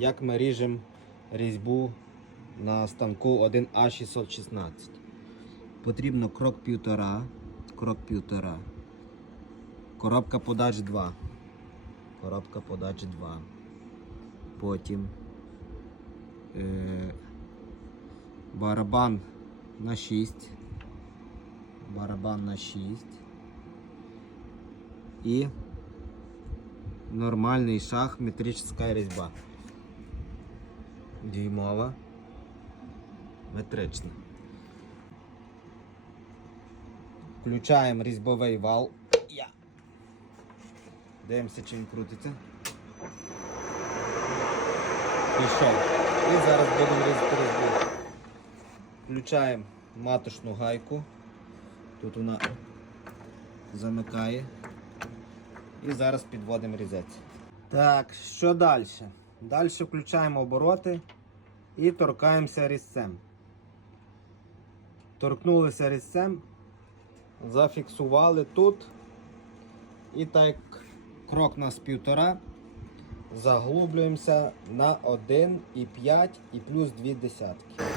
як ми ріжемо різьбу на станку 1А616. Потрібно крок півтора, крок півтора. Коробка подач 2. Коробка подач 2. Потім е, барабан на 6. Барабан на 6. І нормальний шах, метрична різьба. Дюймова. Метрична. Включаємо різьбовий вал. Дивимося, чи він крутиться. Пішов. І зараз будемо різати різьбу. Включаємо маточну гайку. Тут вона замикає. І зараз підводимо різець. Так, що далі? Далі включаємо обороти і торкаємося різцем. Торкнулися різцем, зафіксували тут. І так крок на нас півтора, заглублюємося на 1,5 і плюс 2 десятки.